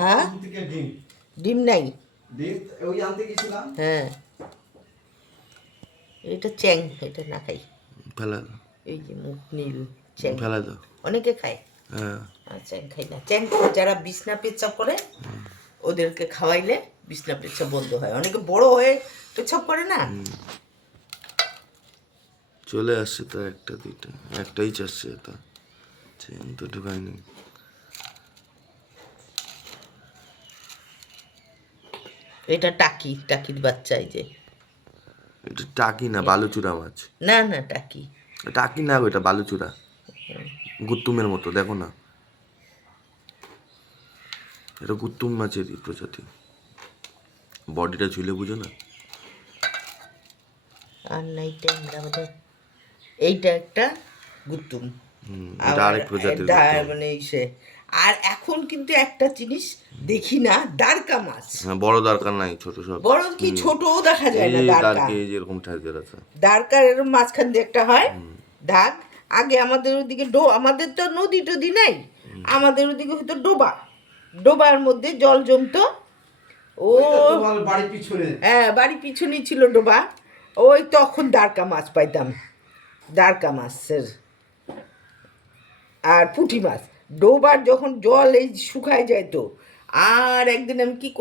হ্যাঁ ডিম নাই, হ্যাঁ এটা চ্যাং, এটা না খাই, ফেলা দাও, এই যে মুখ নীল চ্যাং ফেলা দাও। অনেকে খায়, হ্যাঁ আর চ্যাং খাই না। চ্যাং যারা বিছনা পেচ্ছাপ করে ওদেরকে খাওয়াইলে বিছনা পেচ্ছাপ বন্ধ হয়। অনেকে বড় হয়ে পেচ্ছাপ করে না। চলে আসছে তো একটা দুইটা, একটাই চাচ্ছে এটা, তো ঢুকায়নি। এটা টাকি, টাকির বাচ্চা। এই যে এটা টাকি না, বালুচূড়া মাছ। না না টাকি, টাকি না গো, এটা বালুচূড়া, গুত্তুমের মতো, দেখো না, এটা গুত্তুম মাছেরই প্রজাতি, বডিটা ঝুলে, বুঝো না। আর নাই ট্যাংরা আমাদের, এইটা একটা গুতুম, এটা আরেক প্রজাতির মানে সে। আর এখন কিন্তু একটা জিনিস দেখি না, দারকা মাছ। হ্যাঁ, বড় দরকার নাই, ছোট সব। বড় কি ছোটও দেখা যায় না। দারকা, যেরকম ঠাকুর আছে, দারকার এরকম মাঝখান দিয়ে একটা হয় দাগ। আগে আমাদের ওদিকে আমাদের তো নদী টদি নাই, আমাদের ওদিকে হয়তো ডোবা, ডোবার মধ্যে জল জমতো। ও বাড়ির পিছনে, হ্যাঁ বাড়ি পিছনে ছিল ডোবা, ওই তখন দারকা মাছ পাইতাম, দারকা মাছের। আর পুঁটি মাছ ডোবার যখন জল এই শুকায় যায় তো। আর একদিন আমি কি